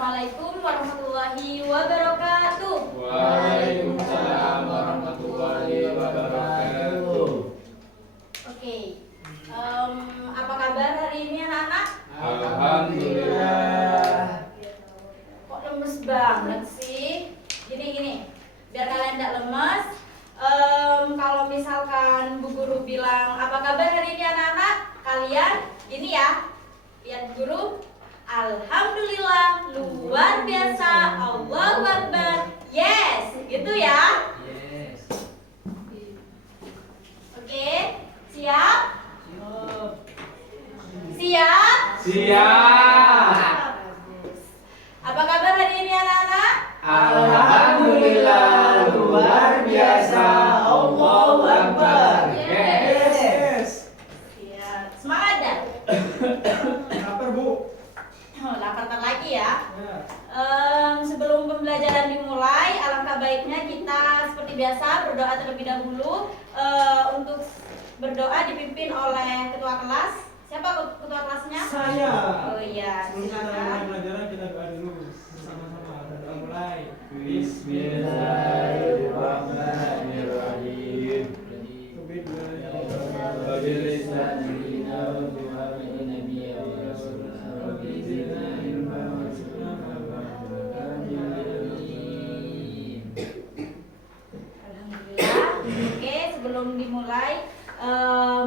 Assalamualaikum warahmatullahi wabarakatuh. Waalaikumsalam warahmatullahi wabarakatuh. Oke, apa kabar hari ini anak-anak? Alhamdulillah. Kok lemes banget sih? Gini, biar kalian tidak lemes. Kalau misalkan Bu Guru bilang apa kabar hari ini anak-anak, kalian ini ya, lihat Guru. Alhamdulillah, luar biasa, Allahu Akbar, yes, gitu ya. Yes. Oke, siap? Siap? Siap. Apa kabar hari ini anak-anak? Alhamdulillah, luar biasa, Allahu Akbar. Yes. Siap. Semangat dah. Lapar, Bu. Lapar lagi ya. Ya. Sebelum pembelajaran dimulai, alangkah baiknya kita seperti biasa berdoa terlebih dahulu. Untuk berdoa dipimpin oleh ketua kelas. Siapa ketua kelasnya? Saya. Oh iya, Sebelum kita mulai silakan. pelajaran, kita doa dulu bersama-sama. Kita mulai. Bismillahirrahmanirrahim. Alhamdulillah. Oke, sebelum dimulai,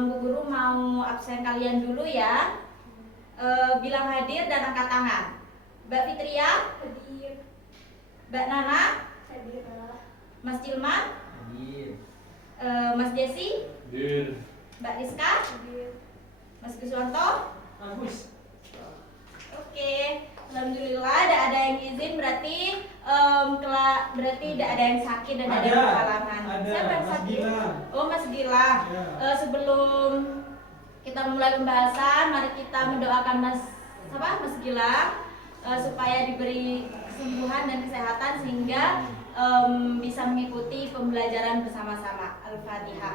Bu Guru mau absen kalian dulu ya. Bilang hadir dan angkat tangan. Mbak Fitria, hadir. Mbak Nana, hadir. Mas Cilman, Mas Desi, Mbak Rizka, hadir. Mas Guswanto. Agus. Oke, alhamdulillah ada yang izin, berarti berarti tidak ada yang sakit dan ada yang berhalangan. Ada. Siapa yang Mas sakit? Gilang. Oh, Mas Gilang. Ya. Sebelum kita mulai pembahasan, mari kita mendoakan Mas Gilang supaya diberi kesembuhan dan kesehatan sehingga bisa mengikuti pembelajaran bersama-sama. Al-Fatihah.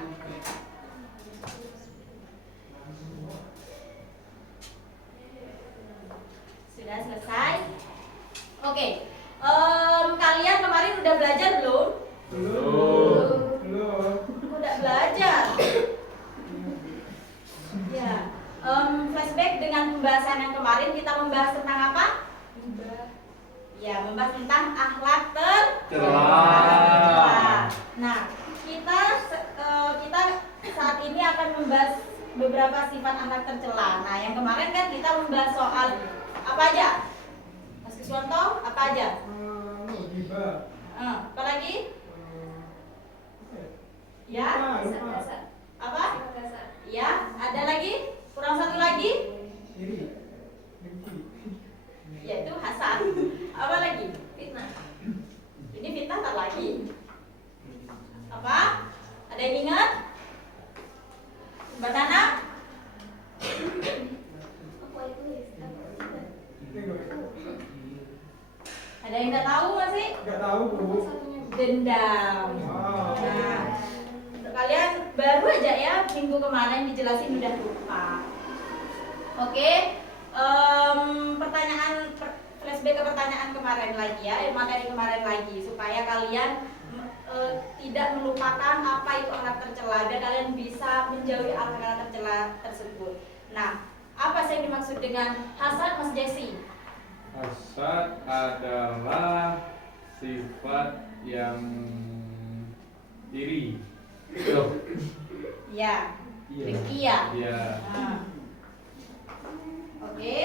Sudah selesai. Oke. Kalian kemarin udah belajar belum? Belum. Udah belajar. Ya. Flashback dengan pembahasan yang kemarin, kita membahas tentang apa? Ya, membahas tentang akhlak tercela. Nah, kita saat ini akan membahas beberapa sifat akhlak tercela. Nah, yang kemarin kan kita membahas soal apa aja? Mas Kiswanto, apa aja? Gibah. Apa lagi? Ya? Lupa. Apa? Ya, ada lagi? Kurang satu lagi? Iri. Dengki. Yaitu hasad. Apa lagi? Fitnah. Ini fitnah tak lagi. Apa? Ada yang ingat? Mbak Nana? Ada yang nggak tahu masih? Nggak tahu, Bu. Dendam. Wow. Nah, untuk kalian baru aja ya minggu kemarin dijelasin udah lupa. Oke, flashback ke pertanyaan kemarin lagi ya, materi kemarin lagi supaya kalian tidak melupakan apa itu akhlak tercela dan kalian bisa menjauhi akhlak tercela tersebut. Nah, apa sih yang dimaksud dengan hasad, Mas Jesse? Hasad adalah sifat yang iri. Ya, dengki ya. Ya. Nah. Oke.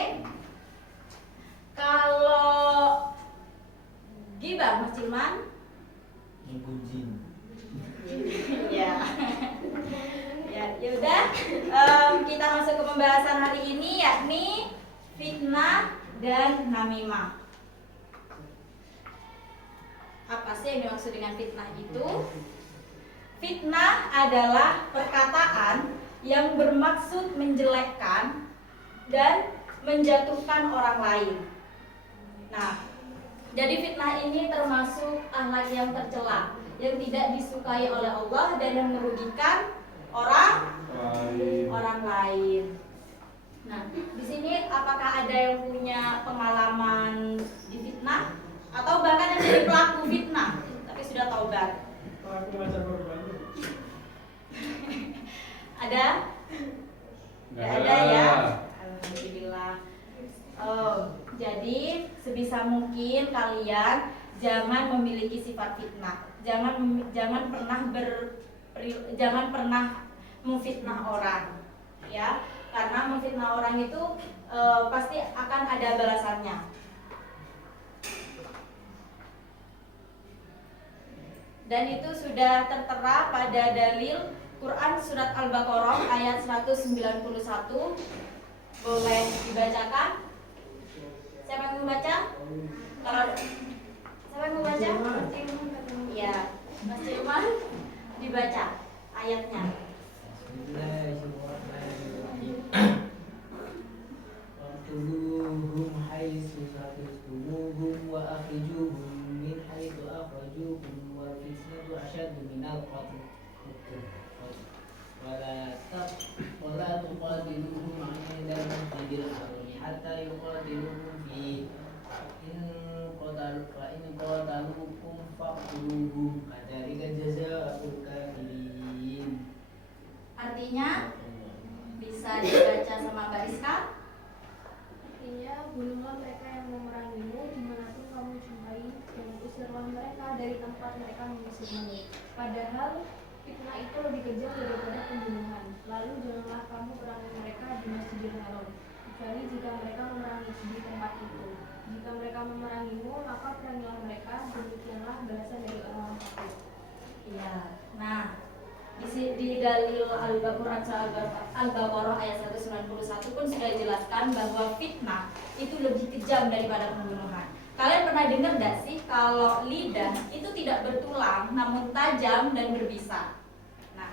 Kalau gibah, Mas Cilman? Ya. Ya udah. Kita masuk ke pembahasan hari ini yakni fitnah dan namimah. Apa sih yang dimaksud dengan fitnah itu? Fitnah adalah perkataan yang bermaksud menjelekkan dan menjatuhkan orang lain. Nah, jadi fitnah ini termasuk akhlak yang tercela, yang tidak disukai oleh Allah dan yang merugikan orang lain. Nah, di sini apakah ada yang punya pengalaman difitnah atau bahkan yang jadi pelaku fitnah tapi sudah taubat? Aku baca korban. Ada? Nggak ada ya? Alhamdulillah. Jadi sebisa mungkin kalian jangan memiliki sifat fitnah. Jangan pernah memfitnah orang, ya. Karena memfitnah orang itu pasti akan ada balasannya. Dan itu sudah tertera pada dalil Quran surat Al-Baqarah ayat 191. Boleh dibacakan? Siapa yang membaca? Kalau siapa yang membaca? Iya, Mas Firman dibaca ayatnya. Bismillahirrahmanirrahim. Waqtuluhum haitsu saqiftumuhum wa akhrijuhum min haitsu akhrajukum wal fitnatu asyaddu minal qatl. Wala tuqatiluhum 'indal masjidil haram hatta yuqatiluhum fi in qatalukum faqtuluhum kadzalika jazaa'ul kafirin. Artinya bisa dibaca sama Mbak Rizka? Artinya, bunuhlah mereka yang memerangimu dimanapun kamu jumpai dan usirlah mereka dari tempat mereka mengusirmu. Padahal fitnah itu lebih kejam daripada pembunuhan. Lalu janganlah kamu perangi mereka di Masjidil Haram, kecuali jika mereka memerangi di tempat itu. Jika mereka memerangimu, maka perangilah mereka. Demikianlah balasan dari orang kafir. Iya. Nah, di dalil Al-Baqarah ayat 191 pun sudah dijelaskan bahwa fitnah itu lebih kejam daripada pembunuhan. Kalian pernah dengar gak sih kalau lidah itu tidak bertulang namun tajam dan berbisa? Nah,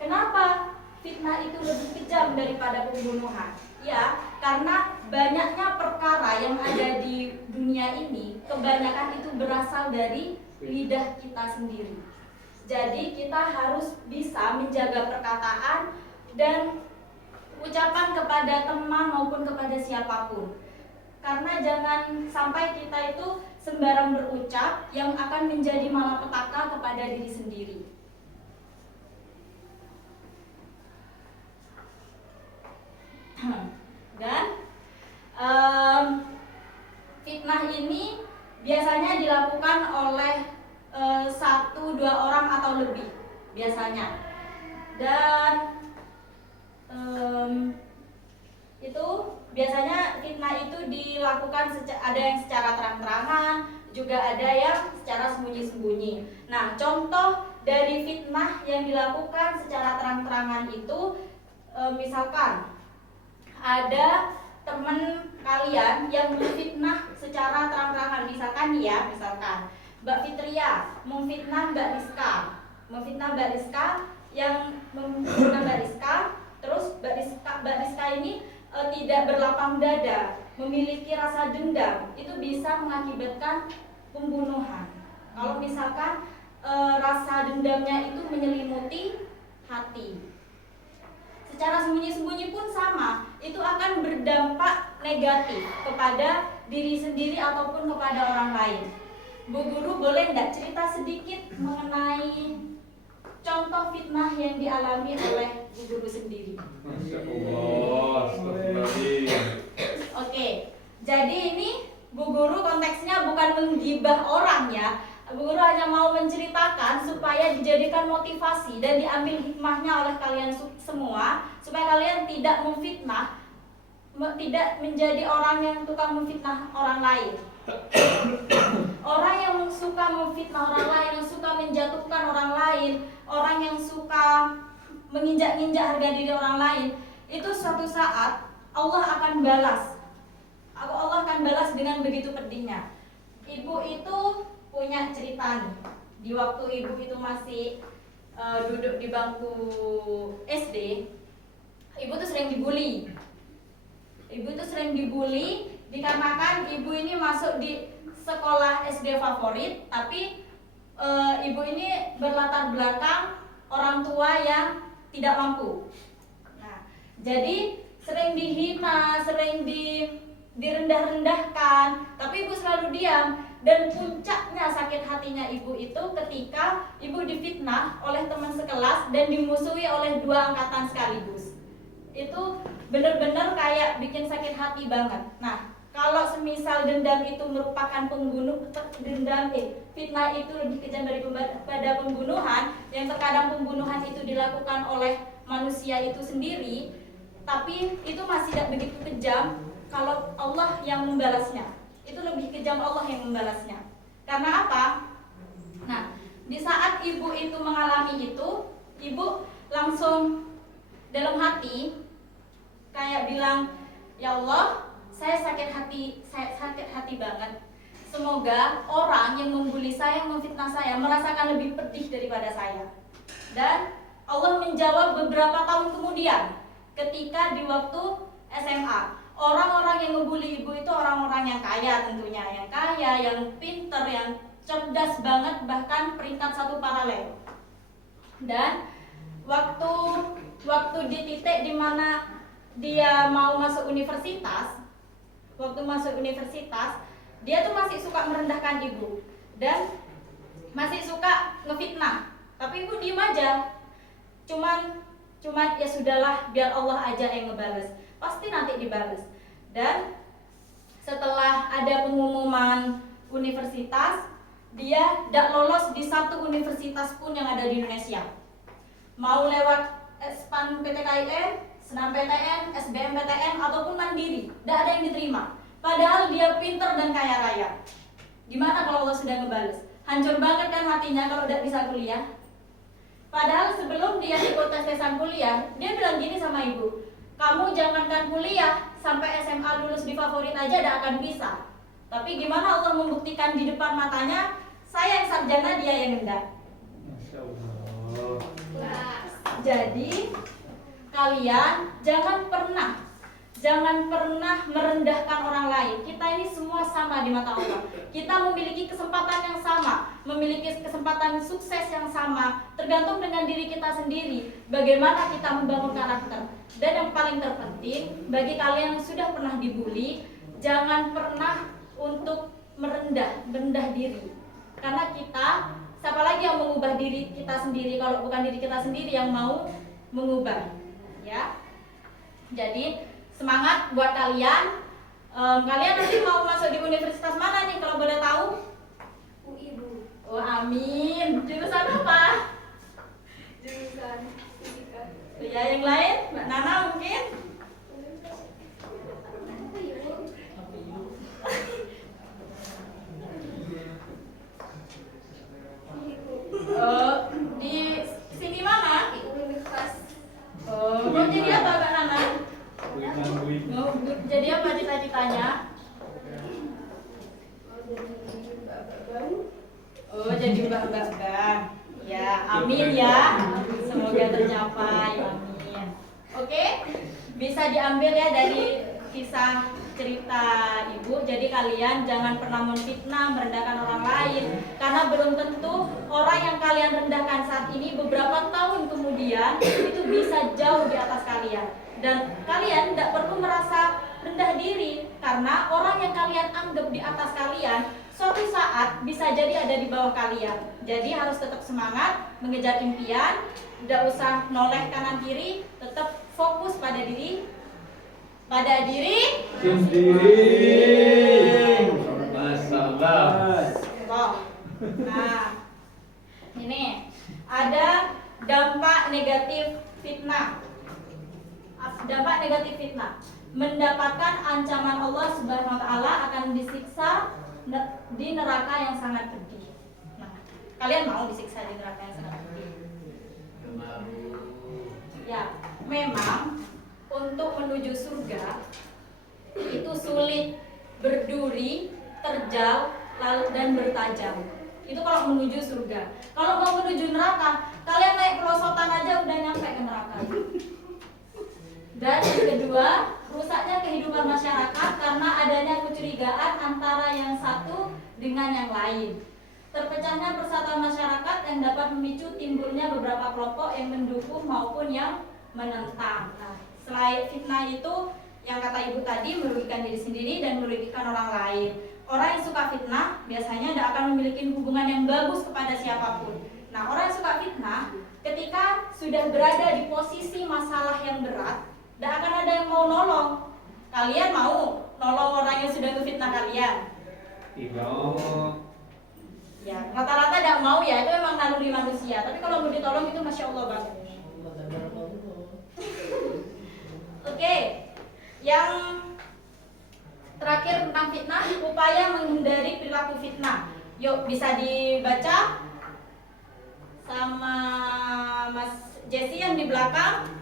kenapa fitnah itu lebih kejam daripada pembunuhan? Ya, karena banyaknya perkara yang ada di dunia ini kebanyakan itu berasal dari lidah kita sendiri. Jadi kita harus bisa menjaga perkataan dan ucapan kepada teman maupun kepada siapapun. Karena jangan sampai kita itu sembarang berucap yang akan menjadi malapetaka kepada diri sendiri. Dan fitnah ini biasanya dilakukan oleh 1-2 orang atau lebih biasanya. Dan itu biasanya fitnah itu dilakukan ada yang secara terang-terangan, juga ada yang secara sembunyi-sembunyi. Nah, contoh dari fitnah yang dilakukan secara terang-terangan itu misalkan ada teman kalian yang memfitnah secara terang-terangan, misalkan Mbak Fitria memfitnah Mbak Rizka, yang memfitnah Mbak Rizka, terus Mbak Rizka ini tidak berlapang dada, memiliki rasa dendam, itu bisa mengakibatkan pembunuhan. Kalau misalkan rasa dendamnya itu menyelimuti hati. Secara sembunyi-sembunyi pun sama, itu akan berdampak negatif kepada diri sendiri ataupun kepada orang lain. Bu Guru boleh nggak cerita sedikit mengenai contoh fitnah yang dialami oleh Bu Guru sendiri? Masya Allah, astagfirullahaladzim. Oke, jadi ini Bu Guru konteksnya bukan menggibah orang ya. Bu Guru hanya mau menceritakan supaya dijadikan motivasi dan diambil hikmahnya oleh kalian semua, supaya kalian tidak memfitnah, tidak menjadi orang yang tukang memfitnah orang lain. Orang yang suka memfitnah orang lain, yang suka menjatuhkan orang lain, orang yang suka menginjak-injak harga diri orang lain, itu suatu saat Allah akan balas. Allah akan balas dengan begitu pedihnya. Ibu itu punya cerita nih. Di waktu ibu itu masih duduk di bangku SD, ibu tuh sering dibully. Dikarenakan ibu ini masuk di sekolah SD favorit, tapi ibu ini berlatar belakang orang tua yang tidak mampu. Nah, jadi sering sering dihina, sering direndah-rendahkan, tapi ibu selalu diam. Dan puncaknya sakit hatinya ibu itu ketika ibu difitnah oleh teman sekelas dan dimusuhi oleh 2 angkatan sekaligus. Itu benar-benar kayak bikin sakit hati banget. Nah, kalau semisal dendam itu merupakan fitnah itu lebih kejam daripada pembunuhan, yang terkadang pembunuhan itu dilakukan oleh manusia itu sendiri, tapi itu masih tidak begitu kejam kalau Allah yang membalasnya. Itu lebih kejam Allah yang membalasnya. Karena apa? Nah, di saat ibu itu mengalami itu, ibu langsung dalam hati kayak bilang, ya Allah, saya sakit hati banget. Semoga orang yang membuli saya, yang memfitnah saya, merasakan lebih pedih daripada saya. Dan Allah menjawab beberapa tahun kemudian, ketika di waktu SMA. Orang-orang yang membuli ibu itu orang-orang yang kaya tentunya, yang kaya, yang pinter, yang cerdas banget, bahkan peringkat 1 paralel. Dan waktu di titik dimana dia mau masuk universitas, dia tuh masih suka merendahkan ibu dan masih suka ngefitnah. Tapi ibu diem aja, cuman ya sudahlah, biar Allah aja yang ngebales, pasti nanti dibales. Dan setelah ada pengumuman universitas, dia tidak lolos di satu universitas pun yang ada di Indonesia. Mau lewat SPAN PTKIN, SNMPTN, SBMPTN ataupun mandiri, tidak ada yang diterima. Padahal dia pinter dan kaya raya. Gimana kalau Allah sudah ngebales? Hancur banget kan hatinya kalau tidak bisa kuliah. Padahal sebelum dia ikut tes-tesan kuliah, dia bilang gini sama ibu, kamu jangankan kuliah, sampai SMA lulus di favorit aja tidak akan bisa. Tapi gimana Allah membuktikan di depan matanya, saya yang sarjana, dia yang enggak. Masya Allah. Nah, jadi kalian jangan pernah merendahkan orang lain. Kita ini semua sama di mata Allah. Kita memiliki kesempatan yang sama, memiliki kesempatan sukses yang sama, tergantung dengan diri kita sendiri, bagaimana kita membangun karakter. Dan yang paling terpenting, bagi kalian yang sudah pernah dibully, jangan pernah untuk merendah diri. Karena kita, siapa lagi yang mengubah diri kita sendiri kalau bukan diri kita sendiri yang mau mengubah, ya. Jadi semangat buat kalian. Kalian nanti mau masuk di universitas mana nih kalau boleh tahu? UI Bu. Oh amin. Jurusan apa? Jurusan fisika. Ya yang lain, Mbak Nana mungkin? Di sini mana? Di Universitas. Oh, mau jadi apa Mbak Nana? Wih. Mau jadi apa cita-citanya? Oh, jadi Mbak Bang. Ya, amin ya. Semoga tercapai. Amin. Oke, bisa diambil ya dari kisah cerita ibu. Jadi kalian jangan pernah memfitnah, merendahkan orang lain, karena belum tentu orang yang kalian rendahkan saat ini beberapa tahun kemudian itu bisa jauh di atas kalian. Dan kalian tidak perlu merasa rendah diri, karena orang yang kalian anggap di atas kalian suatu saat bisa jadi ada di bawah kalian. Jadi harus tetap semangat mengejar impian, tidak usah noleh kanan kiri, tetap fokus pada diri Sendiri. Masalah. Oh. Nah, ini ada dampak negatif fitnah. Dampak negatif fitnah, mendapatkan ancaman Allah Subhanahu wa taala akan disiksa di neraka yang sangat pedih. Nah, kalian mau disiksa di neraka yang sangat pedih? Ya, memang untuk menuju surga itu sulit, berduri, terjal, lalu dan bertajam. Itu kalau menuju surga. Kalau mau menuju neraka, kalian naik perosotan aja udah nyampe ke neraka. Dan yang kedua, rusaknya kehidupan masyarakat karena adanya kecurigaan antara yang satu dengan yang lain. Terpecahnya persatuan masyarakat yang dapat memicu timbulnya beberapa kelompok yang mendukung maupun yang menentang. Nah, selain fitnah itu yang kata ibu tadi, merugikan diri sendiri dan merugikan orang lain. Orang yang suka fitnah biasanya tidak akan memiliki hubungan yang bagus kepada siapapun. Nah, orang yang suka fitnah ketika sudah berada di posisi masalah yang berat, tidak akan ada yang mau nolong. Kalian mau nolong orang yang sudah ngefitnah kalian? Tidak. Ya, rata-rata tidak mau ya, itu memang naluri manusia. Tapi kalau mau ditolong itu masya Allah banget. Oke, yang terakhir tentang fitnah, upaya menghindari perilaku fitnah. Yuk, bisa dibaca sama Mas Jesse yang di belakang.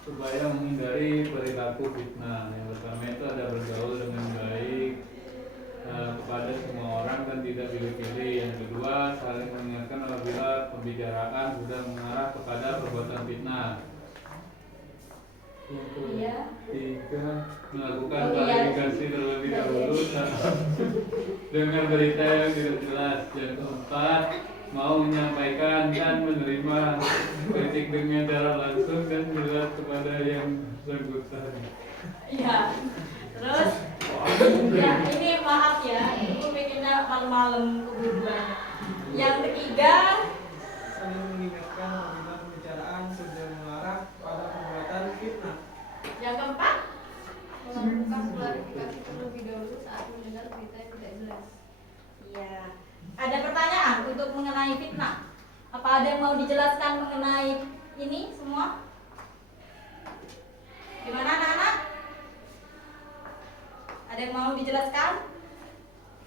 Supaya menghindari perilaku fitnah, yang pertama itu ada bergaul dengan baik kepada semua orang dan tidak pilih-pilih. Yang kedua, saling mengingatkan apabila pembicaraan sudah mengarah kepada perbuatan fitnah. Iya. Tiga, melakukan Oh, iya. klarifikasi terlebih dahulu dengan berita yang tidak jelas. Yang keempat, mau menyampaikan dan menerima kritik dengan cara langsung dan jelas kepada yang bersangkutan. Iya. Terus, ya ini maaf ya, ibu bikinnya malam-malam keburuan. Yang ketiga, Saling mengingatkan apabila pembicaraan sudah mengarah pada perbuatan fitnah. yang keempat, Melakukan klarifikasi terlebih dahulu saat mendengar berita yang tidak jelas. iya. Ada pertanyaan untuk mengenai fitnah? Apa ada yang mau dijelaskan mengenai ini semua? Gimana anak-anak? Ada yang mau dijelaskan?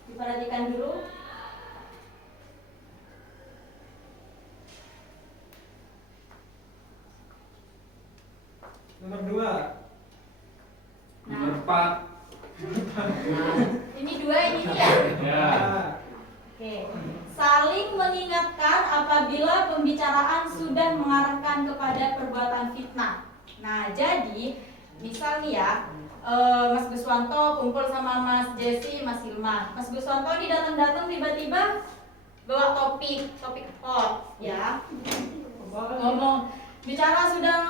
Diperhatikan dulu. Nomor 2. Nomor 4. Ini dua ini ya. Ya. Oke. Saling mengingatkan apabila pembicaraan sudah mengarahkan kepada perbuatan fitnah. Nah, jadi misal nih ya, Mas Guswanto kumpul sama Mas Jesse, Mas Hilman. Mas Guswanto ini datang-datang tiba-tiba bawa topik hot ya. Ngomong bicara sudah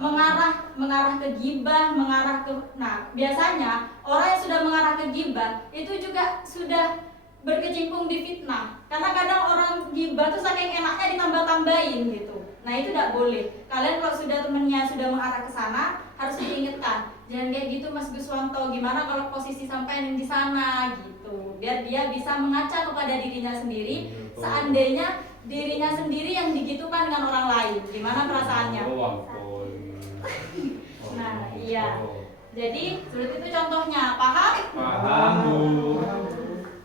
mengarah ke gibah, mengarah ke, nah biasanya orang yang sudah mengarah ke gibah itu juga sudah berkecimpung di fitnah, karena kadang orang gibah tuh saking enaknya ditambah-tambahin gitu. Nah itu tidak boleh. Kalian kalau sudah temennya sudah mengarah ke sana harus diingatkan, jangan kayak gitu Mas Guswanto, gimana kalau posisi sampai di sana gitu, biar dia bisa mengaca kepada dirinya sendiri. Seandainya dirinya sendiri yang digitukan dengan orang lain, gimana perasaannya? Nah, iya. Jadi seperti itu contohnya, paham? Paham, Bu.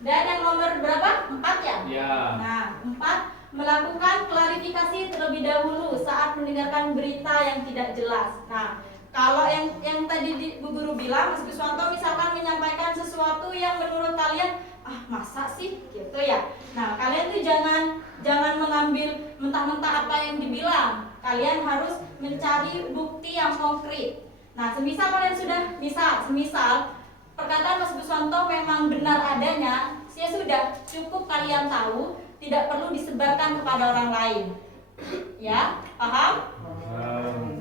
Dan yang nomor berapa? 4 ya? Ya. Nah, 4, melakukan klarifikasi terlebih dahulu saat mendengarkan berita yang tidak jelas. Nah, kalau yang tadi Bu Guru bilang, Mas Guswanto misalkan menyampaikan sesuatu yang menurut kalian, masa sih gitu ya. Nah, kalian tuh jangan mengambil mentah-mentah apa yang dibilang. Kalian harus mencari bukti yang konkret. Nah, semisal kalian sudah semisal perkataan Mas Guswanto memang benar adanya, ya sudah, cukup kalian tahu, tidak perlu disebarkan kepada orang lain. Ya, paham?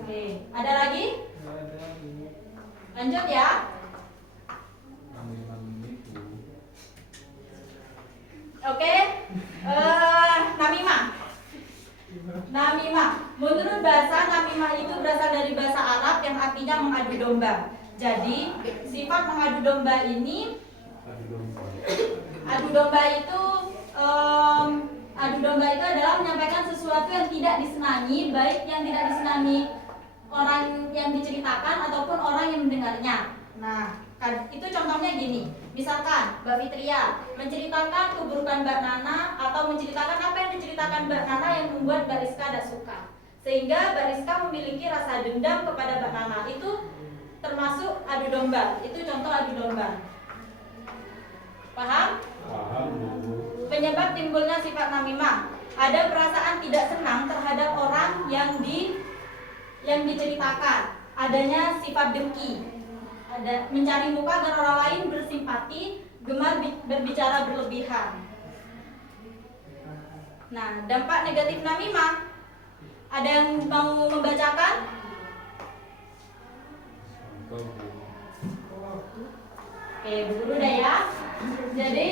Oke, ada lagi? Lanjut ya. Oke, namimah. Menurut bahasa, namimah itu berasal dari bahasa Arab yang artinya mengadu domba. Jadi, sifat mengadu domba ini, adu domba itu adalah menyampaikan sesuatu yang tidak disenangi, baik yang tidak disenangi orang yang diceritakan ataupun orang yang mendengarnya. Nah, itu contohnya gini. Misalkan Mbak Fitria menceritakan keburukan Mbak Nana atau menceritakan apa yang diceritakan Mbak Nana yang membuat Mbak Rizka tidak suka, sehingga Mbak Rizka memiliki rasa dendam kepada Mbak Nana. Itu termasuk adu domba. Itu contoh adu domba. Paham? Paham, Bu. Penyebab timbulnya sifat namimah, ada perasaan tidak senang terhadap orang yang diceritakan, adanya sifat dengki, ada mencari muka agar orang lain bersimpati, gemar berbicara berlebihan. Nah, dampak negatif namimah, ada yang mau membacakan? Oke, dulu udah ya. Jadi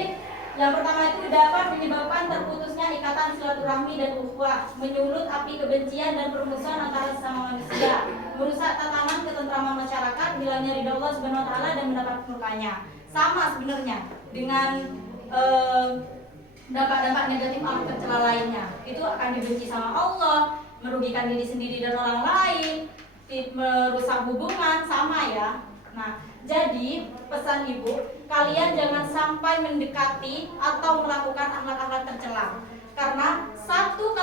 yang pertama itu dapat menyebabkan terputusnya ikatan silaturahmi dan ukhuwah, menyulut api kebencian dan permusuhan antara sesama manusia, merusak tatanan ketentraman masyarakat, hilangnya ridha Allah Subhanahu wa taala dan mendapat murkanya. Sama sebenarnya dengan dampak-dampak negatif alam tercela lainnya. Itu akan dibenci sama Allah, merugikan diri sendiri dan orang lain, merusak hubungan, sama ya. Nah, jadi pesan ibu, kalian jangan sampai mendekati atau melakukan akhlak-akhlak tercela. Karena satu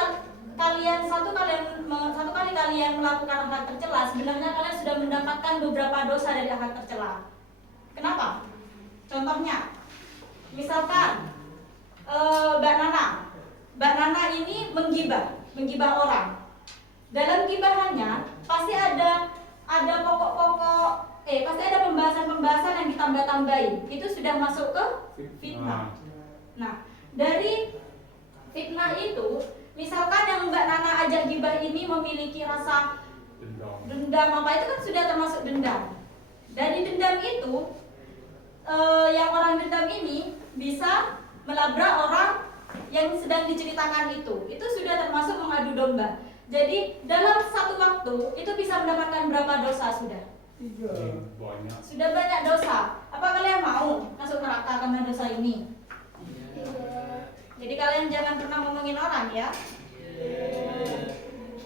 kali kalian melakukan akhlak tercela, sebenarnya kalian sudah mendapatkan beberapa dosa dari akhlak tercela. Kenapa? Contohnya, misalkan Mbak Nana ini menggibah orang. Dalam gibahannya pasti ada pasti ada pembahasan yang ditambah-tambahin. Itu sudah masuk ke fitnah. Nah, dari fitnah itu, misalkan yang Mbak Nana ajak gibah ini memiliki rasa dendam apa itu kan sudah termasuk dendam. Dari dendam itu, yang orang dendam ini bisa melabrak orang yang sedang diceritakan itu sudah termasuk mengadu domba. Jadi dalam satu waktu itu bisa mendapatkan berapa dosa sudah? Banyak. Sudah banyak dosa. Apa kalian mau masuk neraka karena dosa ini? Jadi kalian jangan pernah ngomongin orang ya.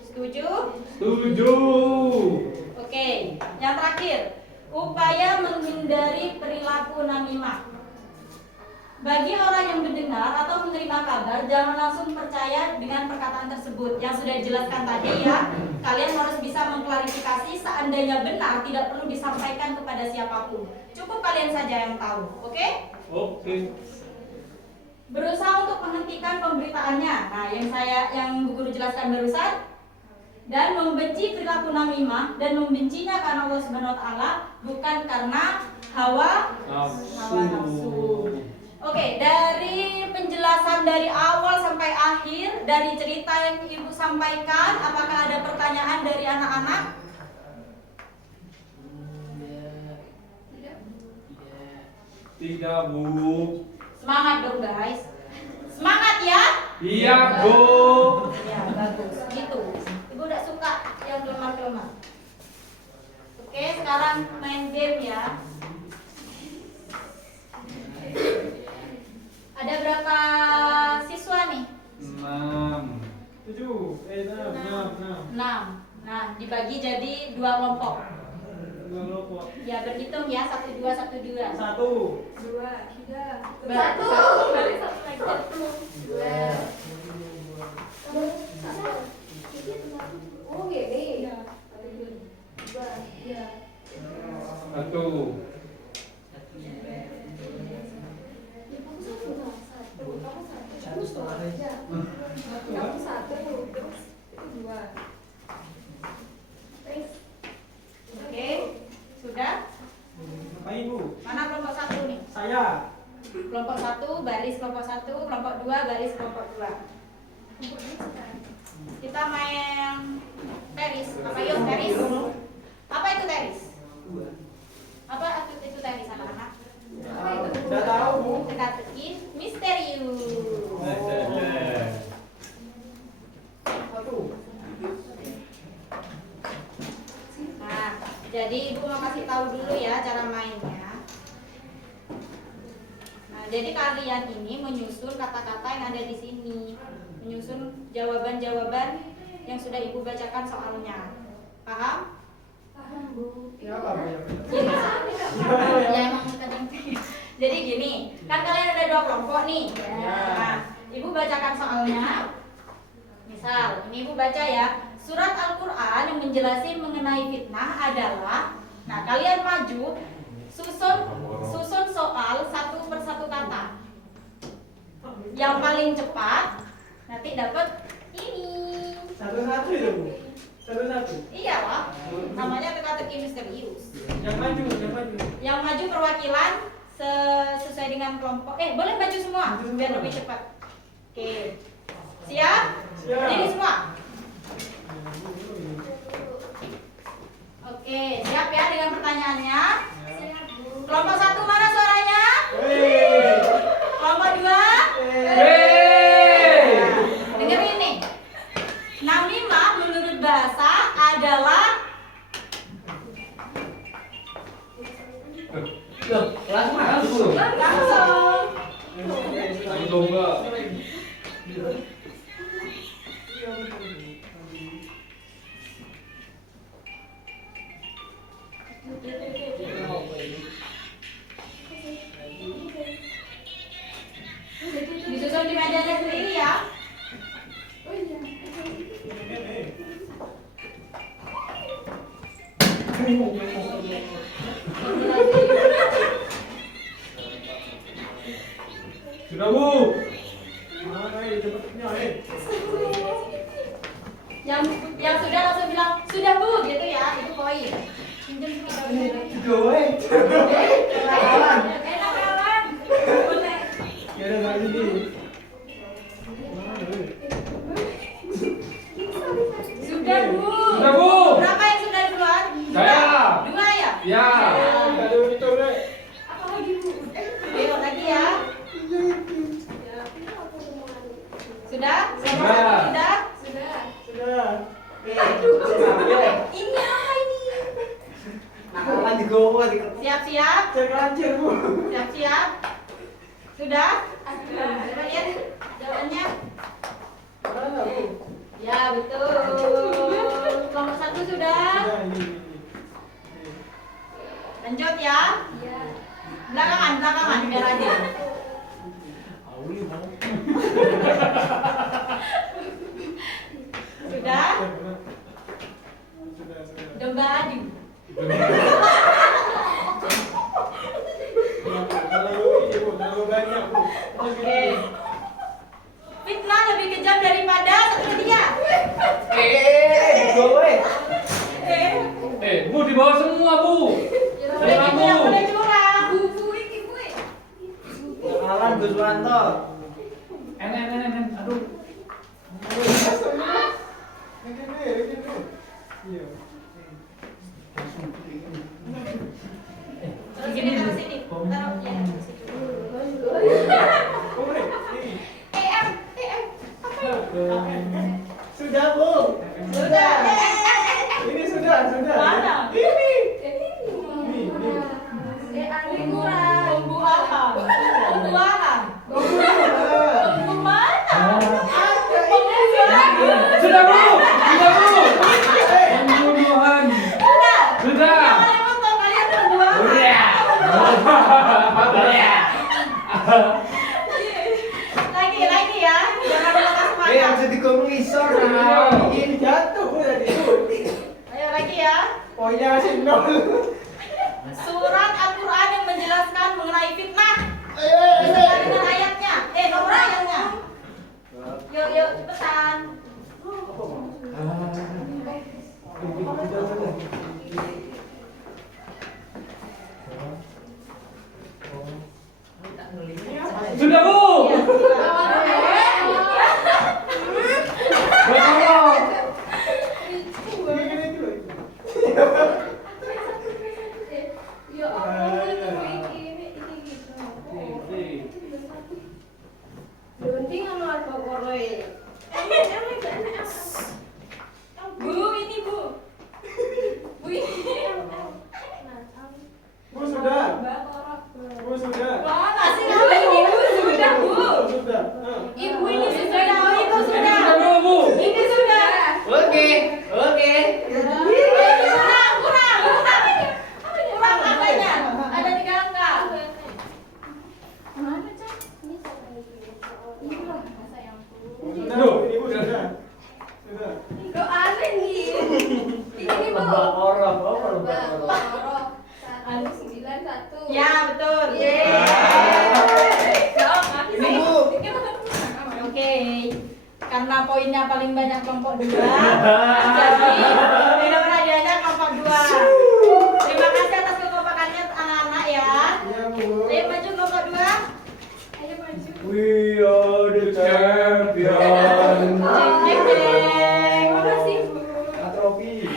Setuju? Setuju. Oke, yang terakhir, upaya menghindari perilaku namimah. Bagi orang yang mendengar atau menerima kabar, jangan langsung percaya dengan perkataan tersebut. Yang sudah dijelaskan tadi ya, kalian harus bisa mengklarifikasi, seandainya benar tidak perlu disampaikan kepada siapapun. Cukup kalian saja yang tahu, oke? Oke. Berusaha untuk menghentikan pemberitaannya. Nah, yang Bu Guru jelaskan barusan, dan membenci perilaku namimah dan membencinya karena Allah Subhanahu wa taala, bukan karena hawa nafsu. Oke, dari penjelasan dari awal sampai akhir, dari cerita yang Ibu sampaikan, apakah ada pertanyaan dari anak-anak? Tidak, Bu. Semangat dong guys. Semangat ya. Iya, Bu. Ya, bagus. Gitu. Ibu udah suka yang lemah-lemah. Oke, sekarang main game ya. Ada berapa siswa nih? 6. 6. 6. Nah, dibagi jadi 2 kelompok. 2 kelompok. Ya, berhitung ya. 1 2 1 2. 1. 2, 3, Satu. balik satu lagi. 2. Oh, gini. 2, 3. 1. Satu setengah aja. Kamu 1, terus itu 2. Terus Oke. Sudah? Ngapain, Bu? Mana kelompok 1 nih? Saya. Kelompok 1 baris kelompok 1, kelompok 2 baris kelompok 2. Kita main tenis. Apa yuk tenis? Apa itu tenis? Apa itu tenis anak-anak? Udah tahu, Bu. Teka-teki misterius. Nah, jadi Ibu mau kasih tahu dulu ya cara mainnya. Nah, jadi kalian ini menyusun kata-kata yang ada di sini, menyusun jawaban-jawaban yang sudah Ibu bacakan soalnya. Paham? paham, Bu. Ya, apa, Bu? Gini. Ya emang kadang. Jadi gini, kan kalian ada 2 kelompok nih. Nah, Ibu bacakan soalnya. Misal, ini Ibu baca ya. Surat Al-Quran yang menjelaskan mengenai fitnah adalah, nah kalian maju, susun soal satu persatu kata. Yang paling cepat nanti dapat ini. Satu-satu itu, Bu. Satu-satu. Iya lah, namanya teka-teki misterius. Yang maju. Yang maju perwakilan sesuai dengan kelompok. Boleh maju semua biar lebih cepat. Oke. Siap? Siap. Berdiri semua. Oke. Oke, siap ya dengan pertanyaannya? Ya. Kelompok 1 mana suaranya? Wey. Kelompok 2? Hei. Dengerin nih. Namimah menurut bahasa adalah Loh, langsung masuk. langsung. Domba. Disusun di mejanya sendiri ya. Sudah Bu. Mana ini cepetnya Yang sudah langsung bilang sudah Bu gitu ya, itu poin. Pinjam sedikit. Doe. Enak kawan. Boleh. Ya udah lagi nih. Sudah Bu. Sudah Bu. Berapa yang sudah duluan? Saya. 2 ya? Ya. Aduh itu deh. Apa lagi Bu? Ayo lagi ya. Sudah? Sudah. Sudah? Sudah. Sudah. Ini apa ini? Nakalan di goa di Siap-siap? Cek lancar Bu. Siap-siap? Sudah? Ada. Coba lihat jawabannya. Mana Bu? Ya betul. Kelompok 1 sudah. Sudah ini. Lanjut ya. Iya. Belakangan biar aja. Auli banget. Sudah? Sudah. Domba adu. Terlalu banyak Bu. Oke. Fitnah lebih kejam daripada 1, 2, 3. Goa. Bu di bawah semua Bu. Boleh tidak boleh curang. Bu iki Bu. Nakalan Guswanto. Aduh. Iya. Terus ini taruh sini. Taruh ya situ. Sudah Bu. Sudah. Ini sudah. Mana? Ini. Bumbu apa? Bumbu apa? Bumbu mana? Sudah Bu. Pembunuhan. Sudah. Yang paling betul kalian berdua. Lagi ya. Jangan lepas semangat. Harus digomong isor. Ini jatuh Bu tadi Bu. Ayo lagi ya. Poinnya masih 0. Surat Al-Quran yang menjelaskan mengenai fitnah. Ayo. Beserta dengan ayatnya. Nomor ayatnya. Yuk, cepetan. Sudah Bu. Bertolong. Ya Allah, itu ini gitu. Berhenti kan luar pokoknya. Bu, ini Bu. Bu ini. Bu sudah. Bu sudah. Mana sih kamu ini Bu? Sudah Bu. Sudah. Ibu ini sudah. Oh, itu sudah. Sudah dulu Bu. Ini sudah. Oke. Kurang apanya? Ada 3 angka. Mana Cak? Ini siapa lagi? Ini lah sayangku. Sudah. Ini Bu sudah. Sudah. Kok aneh nih? Ini Bu. Orang. Bakoro 191. Ya, betul. Ini Bu. Oke. Karena poinnya paling banyak kelompok 2. Jadi, tidak hadiahnya kelompok 2. Terima kasih atas kekompakannya anak-anak ya. Iya Bu. Ayo maju kelompok 2. Ayo maju. We are the champion. Jeng jeng jeng. Makasih Bu. Atrofi.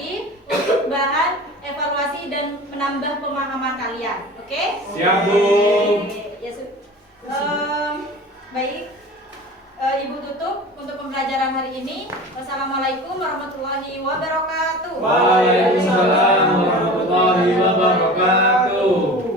tadi untuk bahan evaluasi dan menambah pemahaman kalian. Oke? Siap, Bu. Ya, baik. Ibu tutup untuk pembelajaran hari ini. Wassalamualaikum warahmatullahi wabarakatuh. Waalaikumsalam warahmatullahi wabarakatuh.